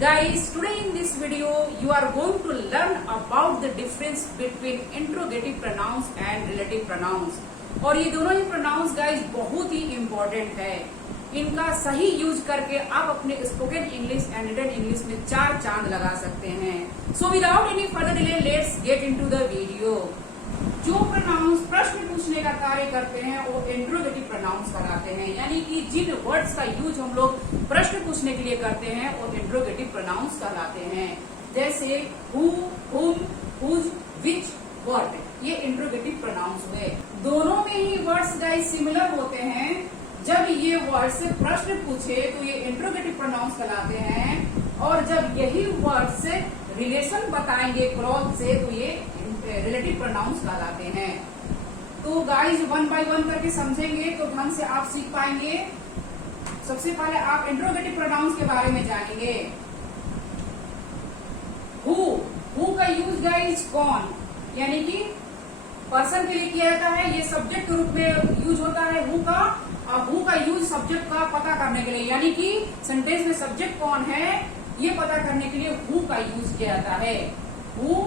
Guys, today in this video you are going to learn about the difference between interrogative pronouns and relative pronouns। और ये दोनों ही pronouns guys बहुत ही important है। इनका सही use करके आप अपने spoken English and written English में 4 चांद लगा सकते हैं। So without any further delay let's get into the video. जो प्रोनाउंस प्रश्न पूछने का कार्य करते हैं वो इंट्रोगेटिव प्रोनाउंस कहलाते हैं, यानी कि जिन वर्ड्स का यूज हम लोग प्रश्न पूछने के लिए करते हैं वो इंट्रोगेटिव प्रोनाउंस कहलाते हैं। जैसे हु, हुम, हुज, विच, व्हाट, ये इंट्रोगेटिव प्रोनाउंस हुए। दोनों में ही वर्ड्स गाइस सिमिलर होते हैं। जब ये वर्ड से प्रश्न पूछे तो ये इंट्रोगेटिव प्रोनाउंस कहलाते हैं, और जब यही वर्ड से रिलेशन बताएंगे क्लॉज से तो ये रिलेटिव प्रोनाउंस कहलाते हैं। तो गाइस वन बाय वन करके समझेंगे तो ढंग से आप सीख पाएंगे। सबसे पहले आप इंट्रोगेटिव प्रोनाउंस के बारे में जानेंगे। हु का यूज गाइस कौन, यानी कि पर्सन के लिए किया जाता है। ये सब्जेक्ट के रूप में यूज होता है हु का। हु का यूज सब्जेक्ट का पता करने के लिए, यानी कि सेंटेंस में सब्जेक्ट कौन है ये पता करने के लिए हु का यूज किया जाता है। हु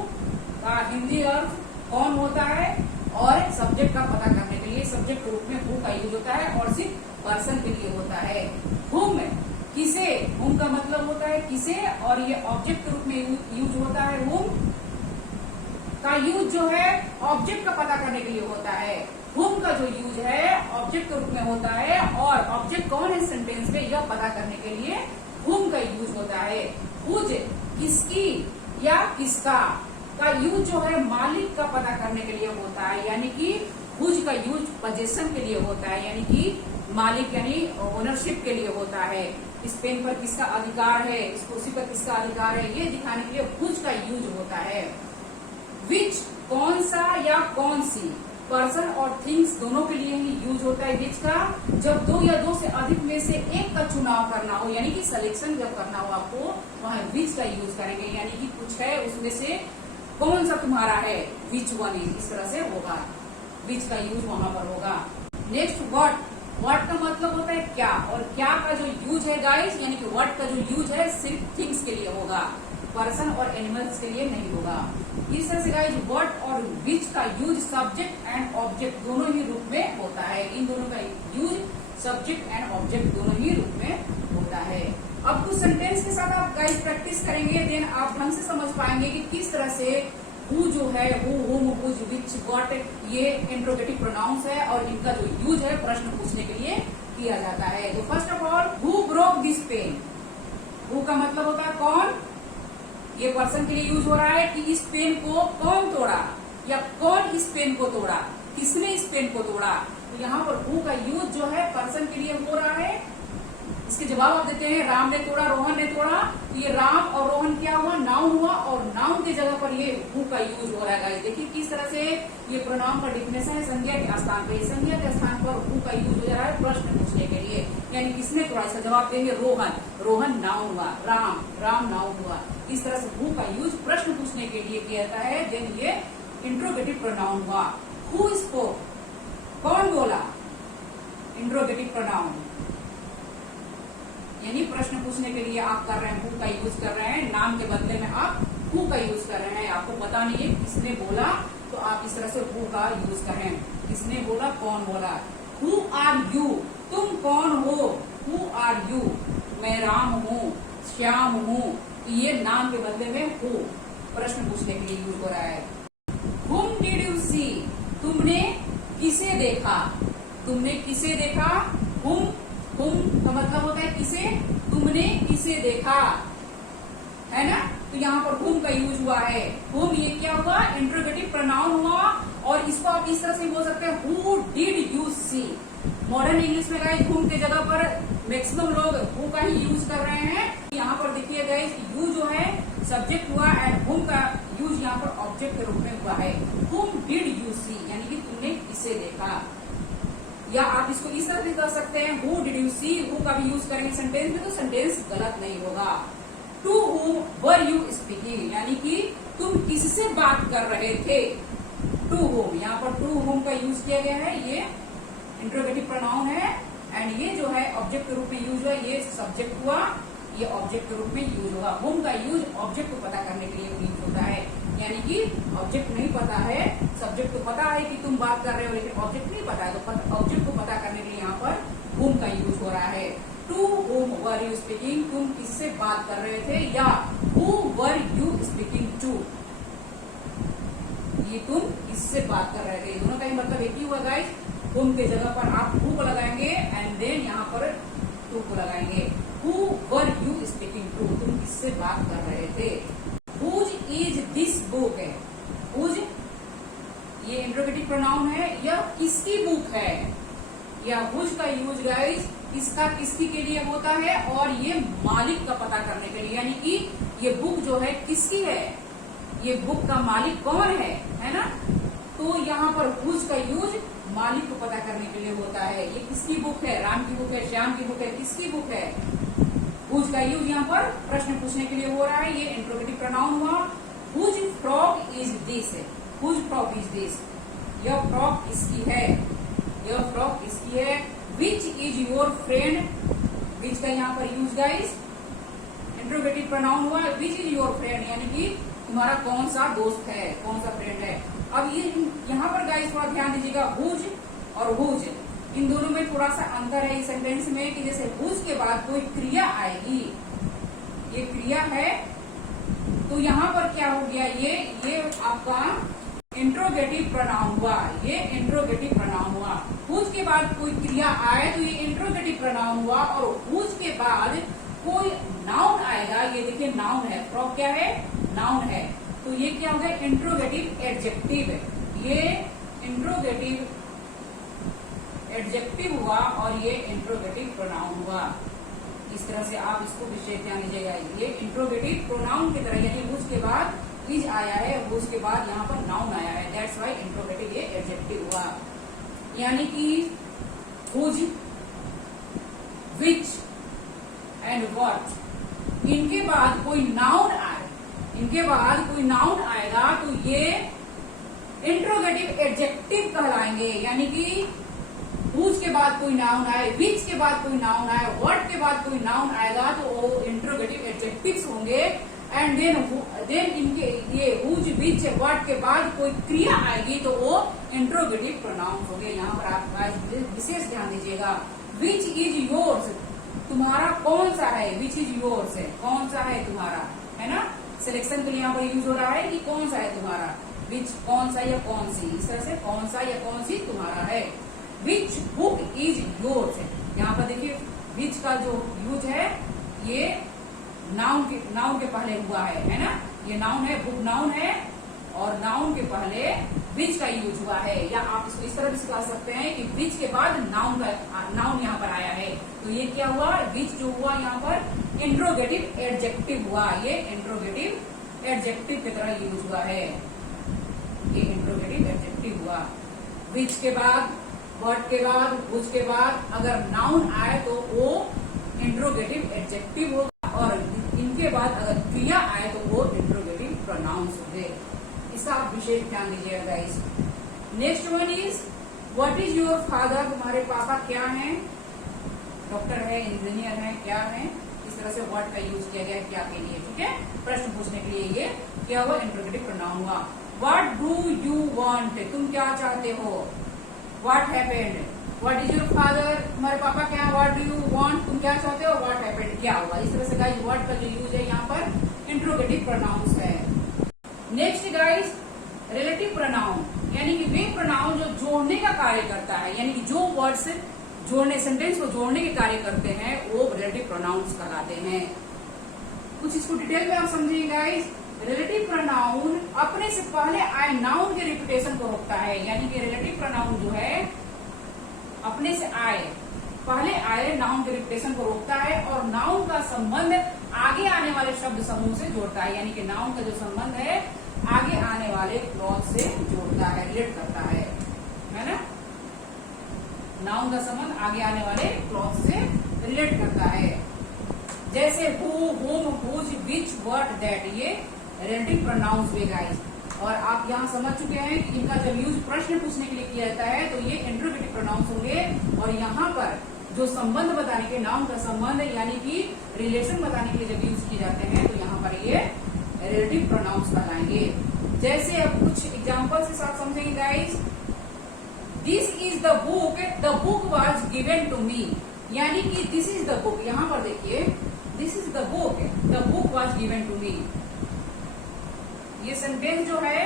का हिंदी अर्थ कौन होता है, और सब्जेक्ट का पता करने के लिए सब्जेक्ट के रूप में हु का यूज होता है, और सिर्फ पर्सन के लिए होता है। हुम किसे, हुम का मतलब होता है किसे, और ये ऑब्जेक्ट के रूप में यूज होता है। हुम का यूज जो है ऑब्जेक्ट का पता करने के लिए होता है। हुम का जो यूज है ऑब्जेक्ट के रूप में होता है, और ऑब्जेक्ट कौन है सेंटेंस में यह पता करने के लिए हुम का यूज होता है। हुज किसकी या किसका का यूज जो है मालिक का पता करने के लिए होता है, यानी कि हुज का यूज पोजेशन के लिए होता है, यानी कि मालिक यानी ओनरशिप के लिए होता है। इस पेन पर किसका अधिकार है, इस कुर्सी पर किसका अधिकार है, ये दिखाने के लिए हुज का यूज होता है। विच कौन सा या कौन सी, पर्सन और थिंग्स दोनों के लिए ही यूज होता है विच का। जब दो या दो से अधिक में से एक का चुनाव करना हो, यानी कि सिलेक्शन जब करना हो आपको, वहाँ विच का यूज करेंगे, यानी कि कुछ है उसमें से कौन सा तुम्हारा है, विच वन इज, इस तरह से होगा, विच का यूज वहां पर होगा। नेक्स्ट व्हाट, व्हाट का मतलब होता है क्या, और क्या का जो यूज है गाइस, यानी कि व्हाट का जो यूज है सिर्फ थिंग्स के लिए होगा, पर्सन और एनिमल्स के लिए नहीं होगा। इस तरह से गाइस व्हाट और विच का यूज सब्जेक्ट एंड ऑब्जेक्ट दोनों ही रूप में होता है। इन दोनों का यूज सब्जेक्ट एंड ऑब्जेक्ट दोनों ही रूप में होता है। अब कुछ सेंटेंस के साथ आप गाइस प्रैक्टिस करेंगे, देन आप ढंग से समझ पाएंगे कि किस तरह से हु जो है, हु, हुम, हुज, विच, व्हाट, ये इंट्रोगेटिव प्रोनाउंस है, और इनका जो यूज है प्रश्न पूछने के लिए किया जाता है। तो first of all who broke this pen, who का मतलब होता है कौन, ये पर्सन के लिए यूज हो रहा है कि इस पेन को कौन तोड़ा, या कौन इस पेन को तोड़ा, किसने इस पेन को तोड़ा। तो यहाँ पर हु का यूज जो है पर्सन के लिए हो रहा है। इसके जवाब आप देते हैं राम ने तोड़ा, रोहन ने तोड़ा। तो ये राम और रोहन क्या हुआ, नाउन हुआ, और नाउन की जगह पर ये हु का यूज हो रहा है। देखिए किस तरह से ये प्रोनाउन का डिफिनेशन है, संज्ञा के स्थान पर, संज्ञा के स्थान पर हु का यूज हो रहा है प्रश्न पूछने के लिए, यानी किसने तोड़ा, इसका जवाब देंगे रोहन, रोहन नाउन हुआ, राम, राम नाउन हुआ। इस तरह से हु का यूज प्रश्न पूछने के लिए किया जाता है। देन ये इंट्रोगेटिव प्रोनाउन हुआ। हु स्पोक, कौन बोला, इंट्रोगेटिव प्रोनाउन, यानी प्रश्न पूछने के लिए आप कर रहे हैं हु का यूज कर रहे हैं, नाम के बदले में आप हु का यूज कर रहे हैं। आपको पता नहीं है किसने बोला, तो आप इस तरह से हु का यूज करें, किसने बोला, कौन बोला। हु आर यू, तुम कौन हो, हु आर यू, मैं राम हूँ, श्याम हूँ, ये नाम के बदले में हु प्रश्न पूछने के लिए यूज हो रहा है। हुम डिड यू सी, तुमने किसे देखा, तुमने किसे देखा। हुम, हुम का मतलब होता है किसे, तुमने किसे देखा, है ना। तो यहाँ पर हुम का यूज हुआ है। हुम ये क्या हुआ, इंट्रोगेटिव प्रोनाउन हुआ, और इसको आप इस तरह से बोल सकते हैं who did you see. Modern English में गाइस हुम के जगह पर मैक्सिमम लोग हु का ही यूज कर रहे हैं। यहाँ पर देखिए गाइस यू जो है सब्जेक्ट हुआ, एंड हुम का यूज यहाँ पर ऑब्जेक्ट के रूप में हुआ है। हुम डिड यू सी, यानी कि तुमने किसे देखा। या आप इसको इस तरह भी कर सकते हैं who did you see, who का भी यूज करेंगे सेंटेंस में तो सेंटेंस गलत नहीं होगा। To whom were you speaking, यानी कि तुम किससे बात कर रहे थे। टू हुम, यहाँ पर टू हुम का यूज किया गया है, ये इंट्रोगेटिव प्रोनाउन है, एंड ये जो है ऑब्जेक्ट के रूप में यूज हुआ, ये सब्जेक्ट हुआ, ये ऑब्जेक्ट के रूप में यूज होगा। हुम का यूज ऑब्जेक्ट को पता करने के लिए यूज होता है, यानी कि ऑब्जेक्ट नहीं पता है, सब्जेक्ट को पता है कि तुम बात कर रहे हो, लेकिन ऑब्जेक्ट नहीं पता है, तो ऑब्जेक्ट को पता करने के लिए यहाँ पर हुम का यूज हो रहा है। To whom were you speaking, तुम किससे बात कर रहे थे, या who were you speaking to, ये तुम किससे बात कर रहे थे, दोनों का ही मतलब एक ही हुआ गाइस। हुम के जगह पर आप हु को लगाएंगे एंड देन यहाँ पर टू को लगाएंगे। Who were you speaking to, तुम किससे बात कर रहे थे। हुज इज दिस बुक है, हुज ये इंट्रोगेटिव प्रोनाउन है, यह किसकी बुक है, या हुज का यूज गाइस इसका किसकी के लिए होता है, और ये मालिक का पता करने के लिए, यानी कि ये बुक जो है किसकी है, ये बुक का मालिक कौन है ना। तो यहाँ पर हुज का यूज मालिक को पता करने के लिए होता है। ये किसकी बुक है, राम की बुक है, श्याम की बुक है, किसकी बुक है। हुज का यूज यहाँ पर प्रश्न पूछने के लिए हो रहा है, ये इंट्रोगेटिव प्रोनाउन हुआ। Whose frock is this, whose frock is this, यह फ्रॉक इसकी है, यह फ्रॉक इसकी है। Which is your friend, which का यहाँ पर यूज गाइस इंट्रोगेटिव प्रोनाउन हुआ। विच इज योर फ्रेंड, यानी कि तुम्हारा कौन सा दोस्त है, कौन सा फ्रेंड है। अब ये यहाँ पर गाइस थोड़ा ध्यान दीजिएगा, हुज और हुज इन दोनों में थोड़ा सा अंतर है इस सेंटेंस में, कि जैसे हुज के बाद कोई क्रिया आएगी, ये क्रिया है, तो यहाँ पर क्या हो गया, ये आपका इंट्रोगेटिव प्रोनाउन हुआ, ये इंट्रोगेटिव प्रोनाउन हुआ। हुज के बाद कोई क्रिया आए तो ये इंट्रोगेटिव प्रोनाउन हुआ, और हुज के बाद कोई नाउन आएगा, ये देखिए नाउन है, फ्रॉक क्या है, नाउन है, तो ये क्या हो गया, इंट्रोगेटिव एडजेक्टिव, ये इंट्रोगेटिव एडजेक्टिव हुआ और ये इंट्रोगेटिव प्रोनाउन हुआ। इस तरह से आप इसको विशेष ध्यान दीजिएगा, ये इंट्रोगेटिव प्रोनाउन की तरह, यानी हुज के बाद इज आया है, हुज के बाद यहाँ पर नाउन आया है, दैट्स वाई इंट्रोगेटिव ये एडजेक्टिव हुआ। यानी कि हुज, विच एंड व्हाट, इनके बाद कोई नाउन आए, इनके बाद कोई नाउन आएगा तो ये इंट्रोगेटिव एडजेक्टिव कहलाएंगे। यानी कि हुज के बाद कोई नाउन आए, विच के बाद कोई नाउन आए, व्हाट के बाद कोई नाउन आएगा तो वो इंट्रोगेटिव एडजेक्टिव्स होंगे। एंड देन इनके ये हुज, विच, व्हाट के बाद कोई क्रिया आएगी तो वो इंट्रोगेटिव प्रोनाउंस होंगे। यहाँ पर आप विशेष ध्यान दीजिएगा। विच इज योर्स, तुम्हारा कौन सा है, विच इज योर्स है, कौन सा है तुम्हारा, है ना। सिलेक्शन के लिए यहाँ पर यूज हो रहा है कि कौन सा है तुम्हारा, विच कौन सा या कौन सी, इस तरह से कौन सा या कौन सी तुम्हारा है। विच बुक इज योर्स है, यहाँ पर देखिए विच का जो यूज है ये नाउन के पहले हुआ है ना, ये नाउन है, बुक नाउन है, और नाउन के पहले विच का यूज हुआ है। या आप इसको इस तरह भी सिखा सकते हैं कि विच के बाद नाउन यहाँ पर आया है, तो ये क्या हुआ, विच जो हुआ यहाँ पर इंट्रोगेटिव एडजेक्टिव हुआ, ये इंट्रोगेटिव एडजेक्टिव की तरह यूज हुआ है, ये इंट्रोगेटिव एडजेक्टिव हुआ। विच के बाद, व्हाट के बाद, हुज के बाद अगर नाउन आए तो वो इंट्रोगेटिव एडजेक्टिव होगा, और इनके बाद अगर क्रिया आए तो वो इंट्रोगेटिव प्रोनाउंस होंगे। इसका आप विशेष ध्यान दीजिएगा guys. Next one is what is your father, तुम्हारे पापा क्या हैं, डॉक्टर है, इंजीनियर है, क्या है, इस तरह से व्हाट का यूज किया गया है क्या के लिए, ठीक है, प्रश्न पूछने के लिए ये क्या हुआ, इंट्रोगेटिव प्रोनाउन हुआ। व्हाट डू यू वांट, तुम क्या चाहते हो, what happened, what is your father, तुम्हारे पापा क्या, व्हाट डू यू वांट, तुम क्या चाहते हो, व्हाट हैपेंड क्या हुआ। इस तरह से गाइस व्हाट का जो यूज है यहाँ पर इंट्रोगेटिव प्रोनाउंस है। नेक्स्ट गाइस रिलेटिव प्रोनाउन, यानी कि वे प्रोनाउन जो जोड़ने का कार्य करता है, यानी कि जो वर्ड्स जोड़ने, सेंटेंस को जोड़ने के कार्य करते हैं वो रिलेटिव प्रोनाउंस कहलाते हैं। कुछ इसको डिटेल में आप समझिए गाइस। रिलेटिव प्रोनाउन अपने से पहले आए नाउन के रिपीटेशन को रोकता है, यानी कि रिलेटिव प्रोनाउन जो है अपने से पहले आए नाउन के रिपीटेशन को रोकता है, और नाउन का संबंध आगे आने वाले शब्द समूह से जोड़ता है, यानी कि नाउन का जो संबंध है आगे आने वाले क्लॉज से जोड़ता है, रिलेट करता है ना। नाउन का संबंध आगे आने वाले क्लॉज से रिलेट करता है, जैसे हु, हुम, हुज, विच, व्हाट, दैट, ये रिलेटिव प्रोनाउंस हुए गाइस। और आप यहाँ समझ चुके हैं कि इनका जब यूज प्रश्न पूछने के लिए किया जाता है तो ये इंट्रोगेटिव प्रोनाउंस होंगे, और यहाँ पर जो संबंध बताने के, नाउन का संबंध यानी कि रिलेशन बताने के लिए जब यूज किए जाते हैं तो यहाँ पर ये रिलेटिव प्रोनाउंस कहलाएंगे। जैसे अब कुछ एग्जांपल के साथ समझेंगे guys. This is the book was given to me, यानी कि दिस इज द बुक, यहाँ पर देखिए this is the book was given to me. ये सेंटेंस जो है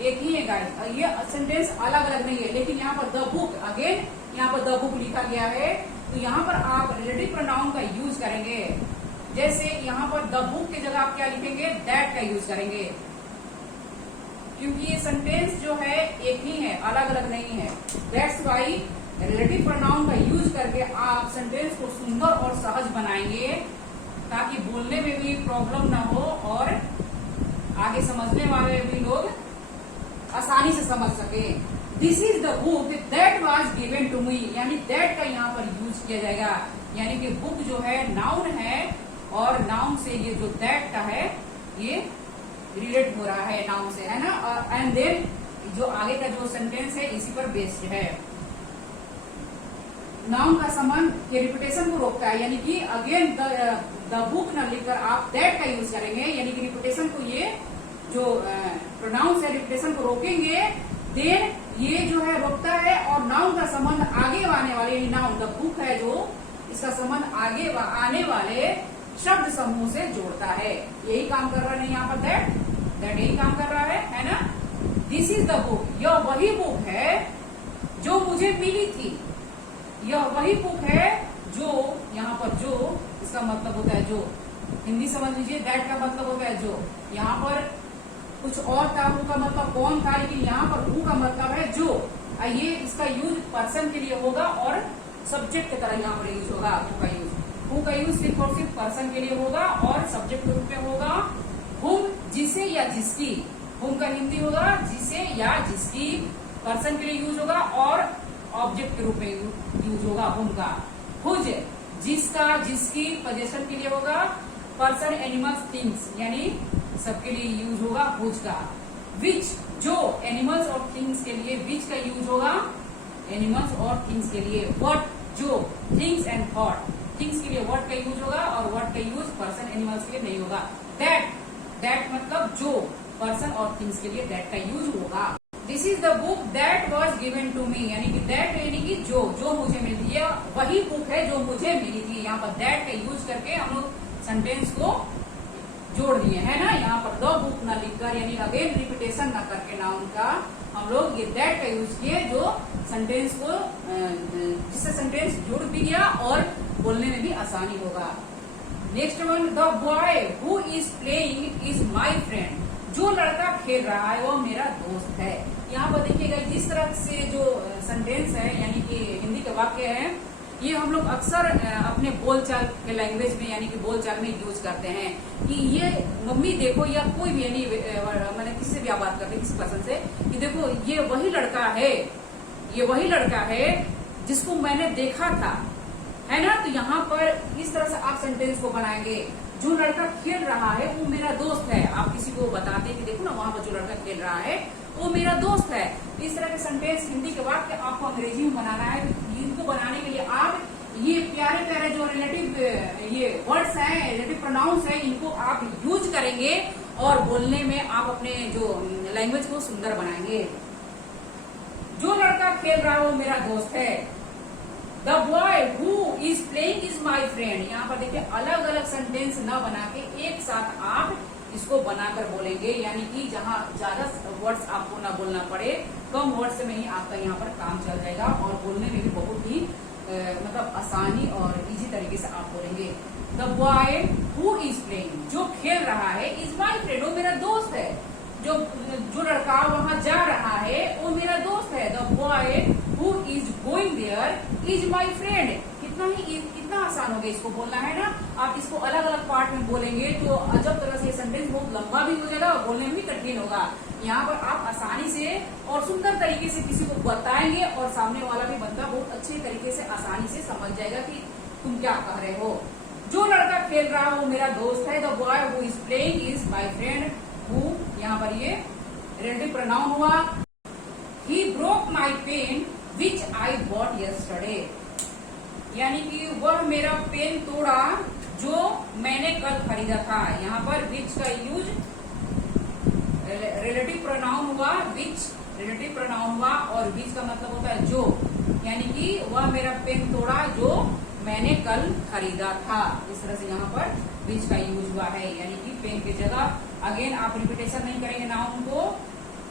एक ही है गाइस, ये सेंटेंस अलग अलग नहीं है, लेकिन यहाँ पर द बुक, अगेन यहाँ पर द बुक लिखा गया है, तो यहाँ पर आप रिलेटिव प्रोनाउन का यूज करेंगे। जैसे यहाँ पर द बुक की जगह आप क्या लिखेंगे, दैट का यूज करेंगे, क्योंकि ये सेंटेंस जो है एक ही है, अलग अलग नहीं है। दैट्स वाई रिलेटिव प्रोनाउन का यूज करके आप सेंटेंस को सुंदर और सहज बनाएंगे, ताकि बोलने में भी प्रॉब्लम ना हो और आगे समझने वाले भी लोग आसानी से समझ सके। This is the book that was given to me, यानी दैट का यहाँ पर यूज किया जाएगा, यानी कि बुक जो है नाउन है और नाउन से ये जो दैट का है ये रिलेट हो रहा है नाउन से, है ना। और एंड देन जो आगे का जो सेंटेंस है इसी पर बेस्ड है। नाउन का संबंध के रिपीटेशन को रोकता है, यानी कि अगेन द बुक न लिखकर आप दैट का यूज करेंगे, यानी कि रिपीटेशन को, ये जो प्रोनाउंस है रिपीटेशन को रोकेंगे, देन ये जो है रोकता है और नाउन का संबंध आगे आने वाले, नाउन द बुक है जो, इसका संबंध आगे आने वाले शब्द समूह से जोड़ता है। यही काम कर रहा है यहाँ पर दैट यही काम कर रहा है ना। दिस इज द बुक, यह वही बुक है जो मुझे मिली थी, यह वही बुक है जो, यहाँ पर जो इसका मतलब होता है जो, हिंदी समझ लीजिए, दैट का मतलब होता है जो। यहाँ पर कुछ और था, हु का मतलब कौन था, लेकिन यहाँ पर हु का मतलब है जो। ये इसका यूज पर्सन के लिए होगा और सब्जेक्ट की तरह यहाँ पर यूज होगा। हु का यूज सिर्फ और सिर्फ पर्सन के लिए होगा और सब्जेक्ट के रूप में होगा हुम, जिसे या जिसकी। हुम का हिंदी होगा जिसे या जिसकी, पर्सन के लिए यूज होगा और ऑब्जेक्ट के रूप में यूज होगा हुम का। हुज जिसका जिसकी, पोजेशन के लिए होगा, पर्सन एनिमल्स थिंग्स, यानी सबके लिए यूज होगा हुज का। विच जो, एनिमल्स और थिंग्स के लिए विच का यूज होगा, एनिमल्स और थिंग्स के लिए। व्हाट जो, थिंग्स एंड थॉट, थिंग्स के लिए व्हाट का यूज होगा और व्हाट का यूज पर्सन एनिमल्स के लिए नहीं होगा। दैट मतलब जो, पर्सन और थिंग्स के लिए दैट का यूज होगा। This is the book that was given to me, यानी कि दैट यानी कि जो मुझे मिली है, वही बुक है जो मुझे मिली थी। यहाँ पर दैट का यूज करके हम लोग सेंटेंस को जोड़ दिए है ना। यहाँ पर द बुक न लिखकर, यानी अगेन रिपीटेशन न करके नाउन का, हम लोग ये दैट का यूज किए जो सेंटेंस को, जिससे सेंटेंस जुड़ भी गया और बोलने में भी आसानी होगा। Next one, the boy who is playing is my friend, जो लड़का खेल रहा है वो मेरा दोस्त है। यहाँ पर देखिएगा जिस तरह से जो सेंटेंस है, यानी कि हिंदी के वाक्य है, ये हम लोग अक्सर अपने बोलचाल के लैंग्वेज में, यानी कि बोलचाल में यूज करते हैं कि ये मम्मी देखो, या कोई भी, यानी मैंने किससे भी आप बात करते हैं, किसी पर्सन से, कि देखो ये वही लड़का है, ये वही लड़का है जिसको मैंने देखा था, है ना। तो यहाँ पर इस तरह से आप सेंटेंस को बनाएंगे, जो लड़का खेल रहा है वो मेरा दोस्त है। आप किसी को बताते हैं कि देखो ना वहां पर जो लड़का खेल रहा है वो मेरा दोस्त है। इस तरह के सेंटेंस हिंदी के वाक्य आपको अंग्रेजी में बनाना है। इनको बनाने के लिए आप ये प्यारे प्यारे जो रिलेटिव ये वर्ड्स हैं, रिलेटिव प्रोनाउंस हैं, इनको आप यूज करेंगे और बोलने में आप अपने जो लैंग्वेज को सुंदर बनाएंगे। जो लड़का खेल रहा है वो मेरा दोस्त है। The boy who is playing is my friend. यहाँ पर देखिए अलग अलग सेंटेंस न बना के एक साथ आप इसको बनाकर बोलेंगे, यानी कि जहाँ ज्यादा वर्ड्स आपको ना बोलना पड़े, कम वर्ड्स में ही आपका यहाँ पर काम चल जाएगा और बोलने में भी बहुत ही मतलब आसानी और इजी तरीके से आप बोलेंगे। The boy who is playing, जो खेल रहा है, इज माई फ्रेंड, वो मेरा दोस्त है। जो लड़का वहां जा रहा है वो मेरा दोस्त है। The boy who is going there is my friend. कितना आसान हो गया इसको बोलना, है ना। आप इसको अलग अलग पार्ट में बोलेंगे तो अजब तरह से सेंटेंस बहुत लंबा भी हो जाएगा और बोलने में भी कठिन होगा। यहाँ पर आप आसानी से और सुंदर तरीके से किसी को बताएंगे और सामने वाला भी बंदा बहुत अच्छे तरीके से आसानी से समझ जाएगा कि तुम क्या कह रहे हो। जो लड़का खेल रहा है वो मेरा दोस्त है। The boy who is playing is my friend. Who यहाँ पर ये रिलेटिव प्रोनाउन हुआ। He broke my pen which I bought yesterday. यानी कि वह मेरा पेन तोड़ा जो मैंने कल खरीदा था। यहाँ पर विच का यूज रिलेटिव प्रोनाउन हुआ, विच रिलेटिव प्रोनाउन हुआ और विच का मतलब होता है जो, यानी कि वह मेरा पेन तोड़ा जो मैंने कल खरीदा था। इस तरह से यहाँ पर विच का यूज हुआ है, यानी कि पेन की जगह अगेन आप रिपीटेशन नहीं करेंगे नाउन को,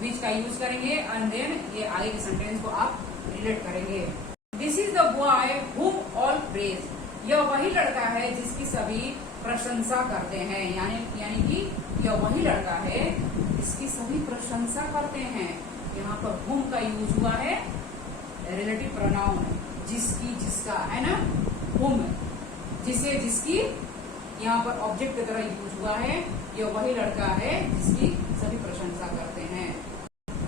विच का यूज करेंगे एंड देन ये आगे के सेंटेंस को आप रिलेट करेंगे। दिस इज द बॉय हुम ऑल प्रेज, यह वही लड़का है जिसकी सभी प्रशंसा करते हैं, यानी कि यह वही लड़का है जिसकी सभी प्रशंसा करते हैं। यहाँ पर हुम का यूज हुआ है रिलेटिव प्रोनाउन, जिसकी जिसका है ना, हुम जिसे जिसकी यहाँ पर ऑब्जेक्ट की तरह यूज हुआ है। यह वही लड़का है जिसकी सभी प्रशंसा करते हैं।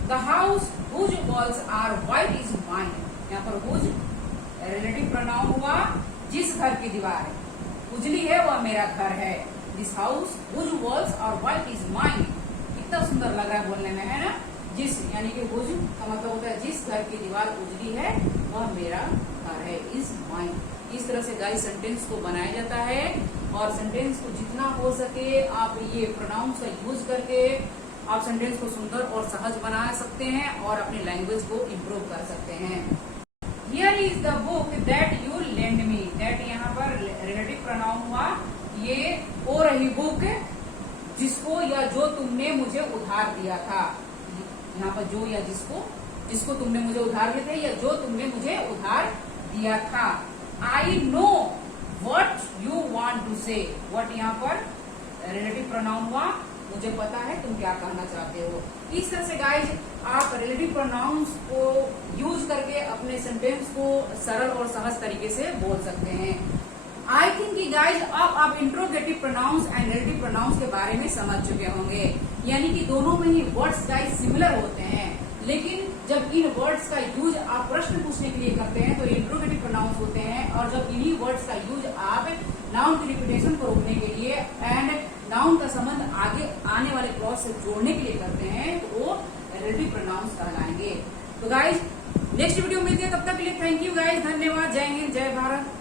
The house whose walls are white is mine, यहाँ पर हुज रिलेटिव प्रोनाउन हुआ, जिस घर की दीवार उजली है वह मेरा घर है। This house whose walls are white is mine, कितना सुंदर लग रहा है बोलने में, है ना। जिस यानी कि हुज का मतलब होता है जिस घर की दीवार उजली है वह मेरा घर है, इज माइन। इस तरह से गाइस सेंटेंस को बनाया जाता है और सेंटेंस को जितना हो सके आप ये प्रोनाउंस का यूज करके आप सेंटेंस को सुंदर और सहज बना सकते हैं और अपनी लैंग्वेज को इम्प्रूव कर सकते हैं। Here is the book that you lend me, that यहाँ पर रिलेटिव प्रोनाउन हुआ, ये ओ रही बुक जिसको या जो तुमने मुझे उधार दिया था। यहाँ पर जो या जिसको तुमने मुझे उधार दिए थे या जो तुमने मुझे उधार दिया था। I know what you want to say, what यहाँ पर रिलेटिव प्रोनाउन हुआ, मुझे पता है तुम क्या कहना चाहते हो। इस तरह से गाइज आप रिलेटिव प्रोनाउंस को यूज करके अपने सेंटेंस को सरल और सहज तरीके से बोल सकते हैं। आई थिंक कि गाइज अब आप interrogative pronouns and relative pronouns के बारे में समझ चुके होंगे, यानी कि दोनों में ही वर्ड्स गाइज सिमिलर होते हैं, लेकिन जब इन वर्ड्स का यूज आप प्रश्न पूछने के लिए करते हैं तो इंट्रोगेटिव प्रोनाउंस होते हैं, और जब इन्हीं वर्ड्स का यूज आप नाउन की रिपीटेशन को रोकने के लिए एंड नाउन का संबंध आगे आने वाले क्लॉज से जोड़ने के लिए करते हैं तो वो रिलेटिव प्रोनाउंस कहलाएंगे। तो गाइज नेक्स्ट वीडियो मिलती है, तब तक के लिए थैंक यू गाइज, धन्यवाद, जय हिंद, जय भारत।